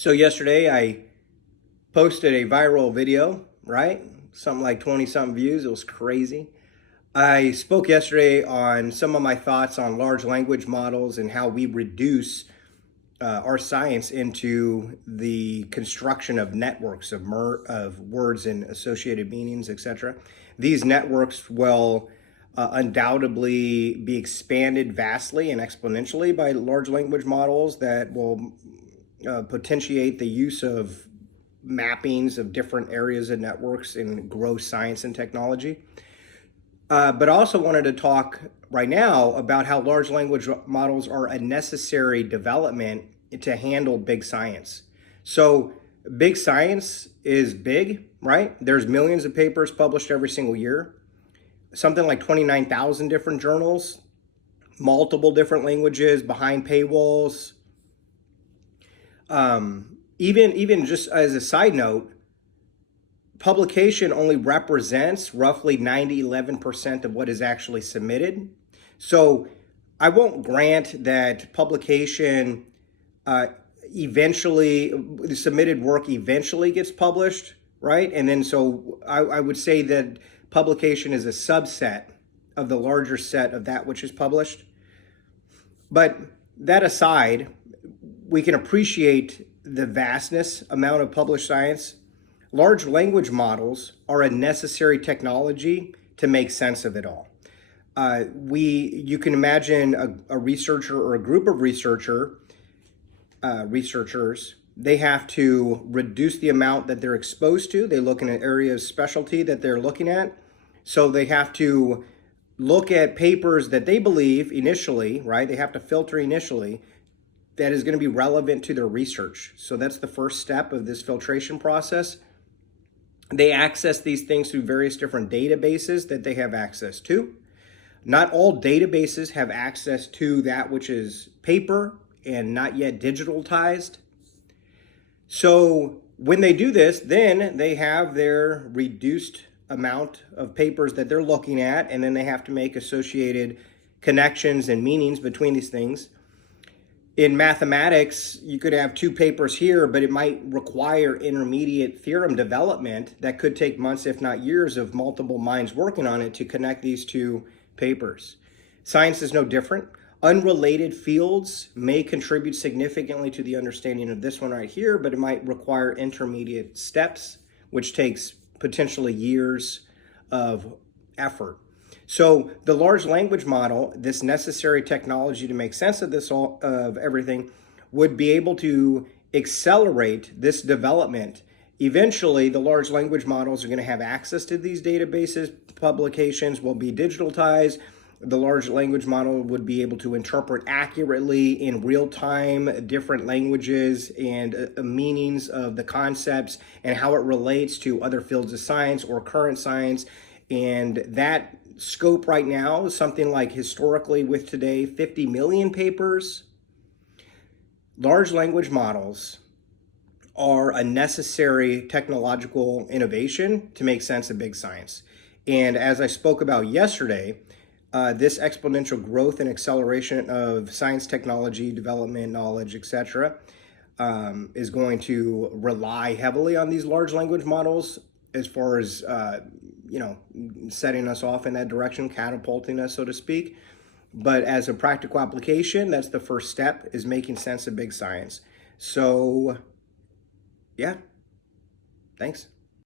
So yesterday I posted a viral video, right? Something like 20 something views. It was crazy. I spoke yesterday on some of my thoughts on large language models and how we reduce our science into the construction of networks of words and associated meanings, etc. These networks will undoubtedly be expanded vastly and exponentially by large language models that will potentiate the use of mappings of different areas of networks and grow science and technology. But I also wanted to talk right now about how large language models are a necessary development to handle big science. So big science is big, right? There's millions of papers published every single year, something like 29,000 different journals, multiple different languages, behind paywalls. Even just as a side note, publication only represents roughly 11% of what is actually submitted. So I won't grant that publication eventually, the submitted work eventually gets published, right? And then so I would say that publication is a subset of the larger set of that which is published. But that aside, we can appreciate the vastness amount of published science. Large language models are a necessary technology to make sense of it all. You can imagine a researcher or a group of researchers, they have to reduce the amount that they're exposed to. They look in an area of specialty that they're looking at. So they have to look at papers that they believe initially, right? They have to filter initially that is going to be relevant to their research. So that's the first step of this filtration process. They access these things through various different databases that they have access to. Not all databases have access to that which is paper and not yet digitalized. So when they do this, then they have their reduced amount of papers that they're looking at, and then they have to make associated connections and meanings between these things. In mathematics, you could have two papers here, but it might require intermediate theorem development that could take months, if not years, of multiple minds working on it to connect these two papers. Science is no different. Unrelated fields may contribute significantly to the understanding of this one right here, but it might require intermediate steps, which takes potentially years of effort. So the large language model, this necessary technology to make sense of this of everything, would be able to accelerate this development. Eventually, the large language models are going to have access to these databases. Publications will be digitalized. The large language model would be able to interpret accurately in real time different languages and meanings of the concepts and how it relates to other fields of science or current science. And that scope right now is something like, historically with today, 50 million papers. Large language models are a necessary technological innovation to make sense of big science. And as I spoke about yesterday, this exponential growth and acceleration of science, technology, development, knowledge, etc., is going to rely heavily on these large language models as far as setting us off in that direction, catapulting us, so to speak. But as a practical application, that's the first step, is making sense of big science. So, yeah, thanks.